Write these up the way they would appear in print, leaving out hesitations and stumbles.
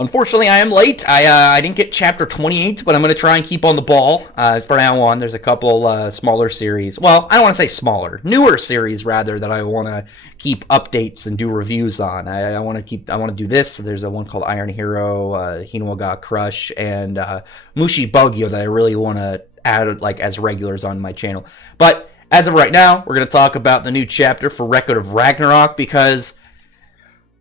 Unfortunately, I am late. I didn't get chapter 28, but I'm going to try and keep on the ball for now on. There's a couple smaller series. Well, I don't want to say smaller, newer series rather that I want to keep updates and do reviews on. I want to do this. There's a one called Iron Hero, Hinawa Crush, and Mushi Bugyo that I really want to add like as regulars on my channel. But as of right now, we're going to talk about the new chapter for Record of Ragnarok because,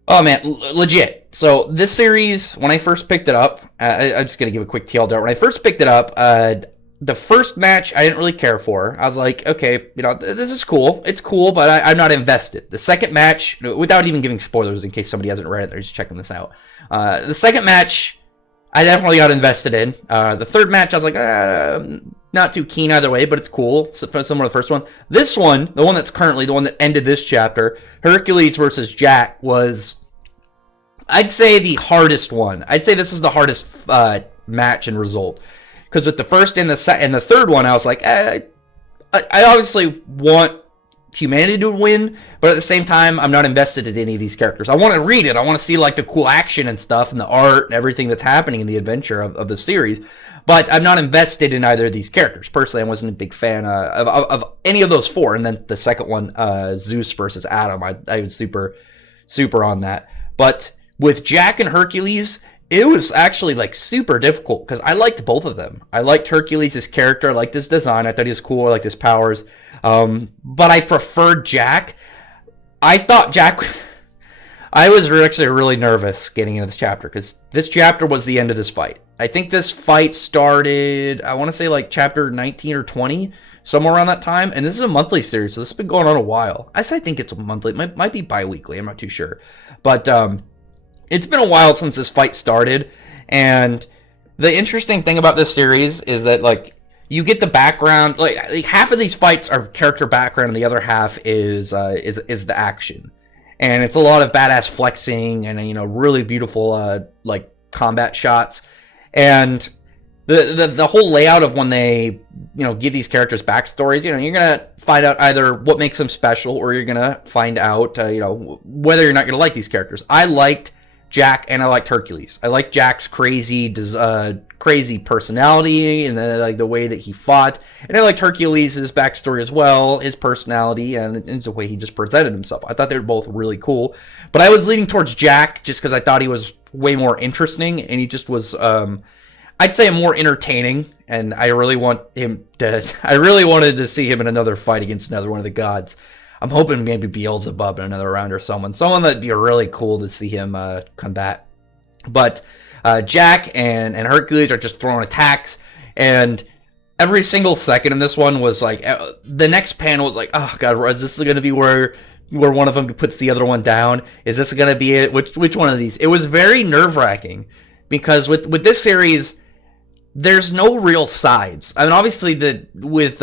oh man, legit. So this series, when I first picked it up, I'm just going to give a quick TLDR. When I first picked it up, the first match I didn't really care for. I was like, okay, this is cool. It's cool, but I'm not invested. The second match, without even giving spoilers in case somebody hasn't read it, they're just checking this out. The second match, I definitely got invested in. The third match, I was like, not too keen either way, but it's cool. Similar to the first one. This one, the one that's currently the one that ended this chapter, Hercules versus Jack, was, I'd say, the hardest one. I'd say this is the hardest match and result. Because with the first and the third one, I was like, I obviously want humanity to win, but at the same time, I'm not invested in any of these characters. I want to read it. I want to see like the cool action and stuff and the art and everything that's happening in the adventure of the series. But I'm not invested in either of these characters. Personally, I wasn't a big fan of any of those four. And then the second one, Zeus versus Adam, I was super on that. But with Jack and Hercules, it was actually like super difficult because I liked both of them. I liked Hercules' character, I liked his design, I thought he was cool, I liked his powers. But I preferred Jack. I thought Jack... I was actually really nervous getting into this chapter because this chapter was the end of this fight. I think this fight started, I want to say like chapter 19 or 20, somewhere around that time. And this is a monthly series, so this has been going on a while. I think it's a monthly, it might be bi-weekly, I'm not too sure. But it's been a while since this fight started. And the interesting thing about this series is that like you get the background, like half of these fights are character background and the other half is the action. And it's a lot of badass flexing and, really beautiful, like, combat shots. And the whole layout of when they, give these characters backstories, you're going to find out either what makes them special or you're going to find out, whether you're not going to like these characters. I liked Jack and I liked Hercules. I liked Jack's crazy personality and like the way that he fought, and I liked Hercules' backstory as well, his personality and the way he just presented himself. I thought they were both really cool, but I was leaning towards Jack just because I thought he was way more interesting, and he just was, I'd say, more entertaining. And I really wanted to see him in another fight against another one of the gods. I'm hoping maybe Beelzebub in another round or someone that'd be really cool to see him combat. But Jack and Hercules are just throwing attacks, and every single second in this one was like, the next panel was like, oh god, is this going to be where one of them puts the other one down? Is this going to be it? Which one of these? It was very nerve-wracking because with this series, there's no real sides. I mean, obviously with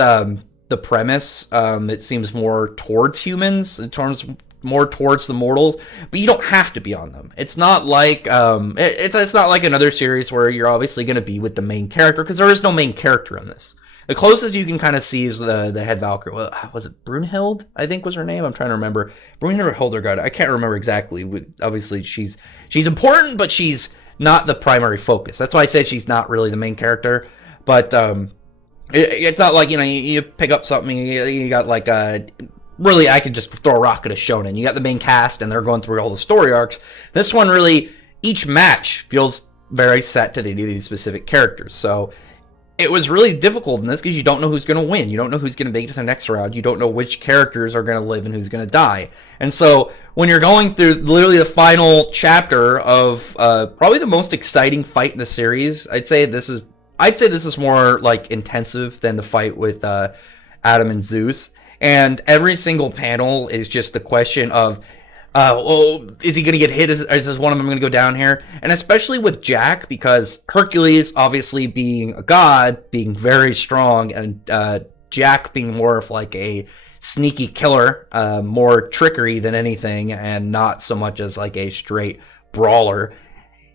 the premise, it seems more towards humans, in terms more towards the mortals, but you don't have to be on them. It's not like it's not like another series where you're obviously going to be with the main character, because there is no main character in this. The closest you can kind of see is the head Valkyrie. Well, was it Brunhild? I think was her name. I'm trying to remember. Brunhild or Hildegard. I can't remember exactly. Obviously, she's important, but she's not the primary focus. That's why I said she's not really the main character. But it's not like, you pick up something, you got like really, I could just throw a rock at a shonen. You got the main cast, and they're going through all the story arcs. This one really, each match feels very set to these specific characters. So it was really difficult in this because you don't know who's going to win. You don't know who's going to make it to the next round. You don't know which characters are going to live and who's going to die. And so when you're going through literally the final chapter of probably the most exciting fight in the series, I'd say this is more like intensive than the fight with Adam and Zeus. And every single panel is just the question of, is he going to get hit? Is this one of them going to go down here? And especially with Jack, because Hercules, obviously being a god, being very strong, and Jack being more of like a sneaky killer, more trickery than anything, and not so much as like a straight brawler.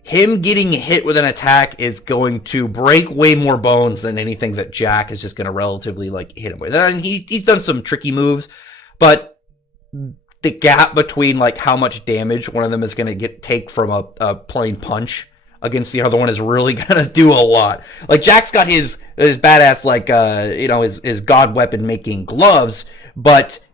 Him getting hit with an attack is going to break way more bones than anything that Jack is just going to relatively like hit him with. And he's done some tricky moves, but the gap between like how much damage one of them is going to take from a plain punch against the other one is really gonna do a lot. Like Jack's got his badass like his god weapon making gloves, but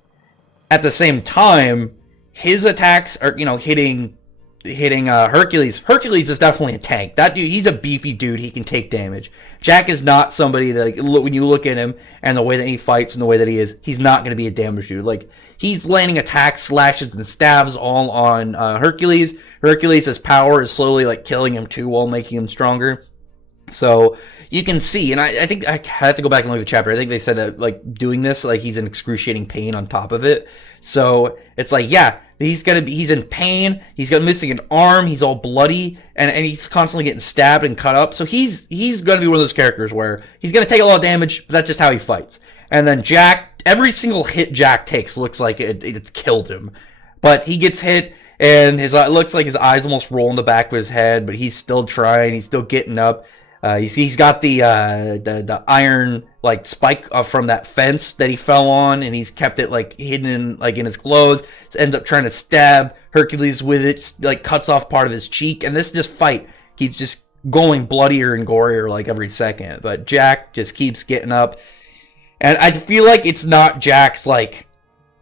at the same time, his attacks are hitting Hercules. Hercules is definitely a tank. That dude, he's a beefy dude. He can take damage. Jack is not somebody that, like, when you look at him and the way that he fights and the way that he is, he's not going to be a damage dude. Like, he's landing attacks, slashes, and stabs all on Hercules. Hercules' power is slowly like killing him too, while making him stronger. So you can see, and I think I had to go back and look at the chapter. I think they said that like doing this, like he's in excruciating pain on top of it. So it's like, yeah, he's in pain. He's got missing an arm. He's all bloody, and he's constantly getting stabbed and cut up. So he's gonna be one of those characters where he's gonna take a lot of damage, but that's just how he fights. And then Jack, every single hit Jack takes looks like it's killed him, but he gets hit. And it looks like his eyes almost roll in the back of his head, but he's still trying. He's still getting up. He's got the iron like spike from that fence that he fell on, and he's kept it like hidden in his clothes. Ends up trying to stab Hercules with it, like cuts off part of his cheek. And this fight keeps just going bloodier and gorier like every second. But Jack just keeps getting up, and I feel like it's not Jack's like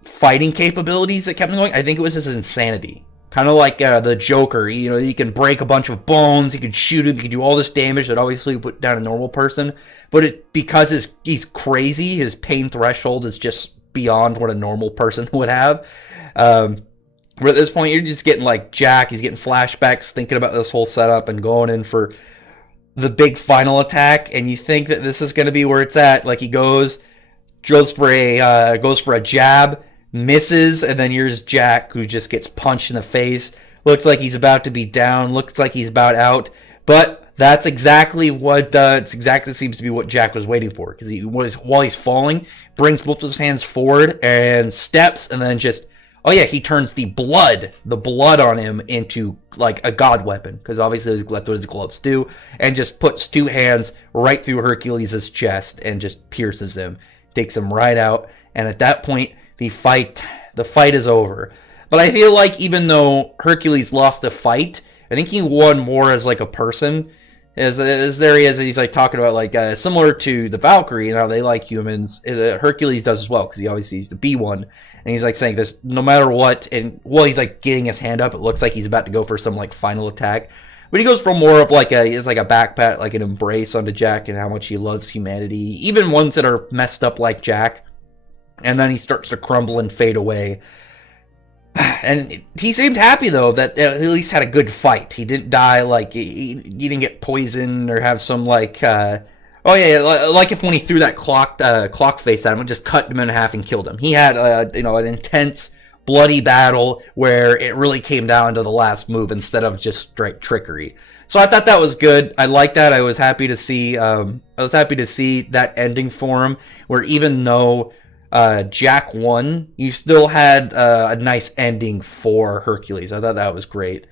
fighting capabilities that kept him going. I think it was his insanity. Kind of like the Joker, he can break a bunch of bones, he can shoot him, he can do all this damage that obviously would put down a normal person. But because he's crazy, his pain threshold is just beyond what a normal person would have. But at this point, you're just getting like Jack, he's getting flashbacks, thinking about this whole setup and going in for the big final attack. And you think that this is going to be where it's at. Like he goes for a jab, misses, and then here's Jack, who just gets punched in the face. Looks like he's about to be down. Looks like he's about out. But that's exactly what seems to be what Jack was waiting for, because while he's falling, brings both his hands forward and steps, and then he turns the blood on him into like a god weapon, because obviously that's what his gloves do, and just puts two hands right through Hercules' chest and just pierces him, takes him right out. And at that point, the fight is over. But I feel like even though Hercules lost the fight, I think he won more as like a person. As there he is, and he's like talking about like similar to the Valkyrie and how they like humans. Hercules does as well, because he obviously is the B1, and he's like saying this no matter what. And while he's like getting his hand up, it looks like he's about to go for some like final attack. But he goes for more of like a backpat, like an embrace onto Jack and how much he loves humanity, even ones that are messed up like Jack. And then he starts to crumble and fade away. And he seemed happy, though, that at least had a good fight. He didn't die, like, he didn't get poisoned or have some, like, like if when he threw that clock face at him, it just cut him in half and killed him. He had, an intense, bloody battle where it really came down to the last move instead of just straight trickery. So I thought that was good. I liked that. I was happy to see that ending for him, where even though Jack won, you still had a nice ending for Hercules. I thought that was great.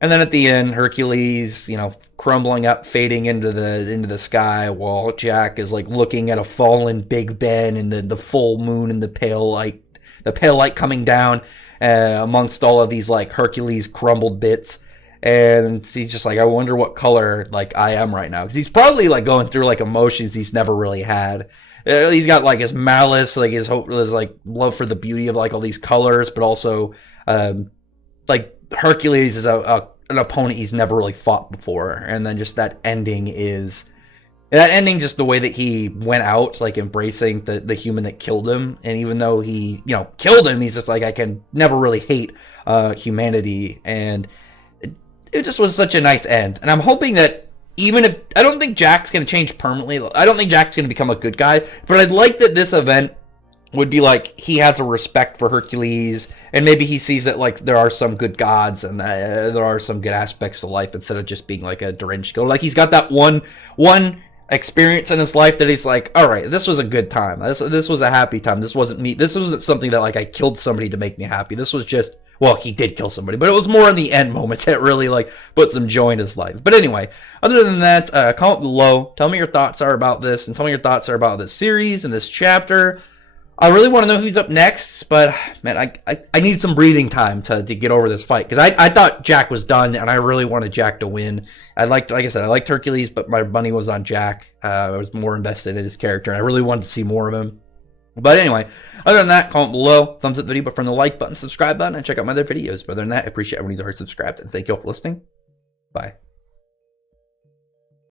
And then at the end, Hercules, crumbling up, fading into the sky, while Jack is like looking at a fallen Big Ben and the full moon and the pale light coming down amongst all of these like Hercules crumbled bits. And he's just like, I wonder what color like I am right now, because he's probably like going through like emotions he's never really had. He's got like his malice, like his hope, his like love for the beauty of like all these colors, but also like Hercules is an opponent he's never really fought before. And then just that ending, just the way that he went out, like embracing the human that killed him. And even though he killed him, he's just like, I can never really hate humanity. And it just was such a nice end. And I'm hoping that, even if I don't think Jack's going to change permanently, I don't think Jack's going to become a good guy, but I'd like that this event would be like he has a respect for Hercules, and maybe he sees that like there are some good gods and there are some good aspects to life instead of just being like a deranged killer. Like he's got that one experience in his life that he's like, all right, this was a good time. This was a happy time. This wasn't me. This wasn't something that like I killed somebody to make me happy. This was just, well, he did kill somebody, but it was more in the end moments that really like put some joy in his life. But anyway, other than that, comment below. Tell me your thoughts are about this, and tell me your thoughts are about this series and this chapter. I really want to know who's up next, but man, I need some breathing time to get over this fight because I thought Jack was done, and I really wanted Jack to win. Like I said, I liked Hercules, but my money was on Jack. I was more invested in his character, and I really wanted to see more of him. But anyway, other than that, comment below, thumbs up the video, but from the like button, subscribe button, and check out my other videos. But other than that, I appreciate everyone who's already subscribed, and thank you all for listening. Bye.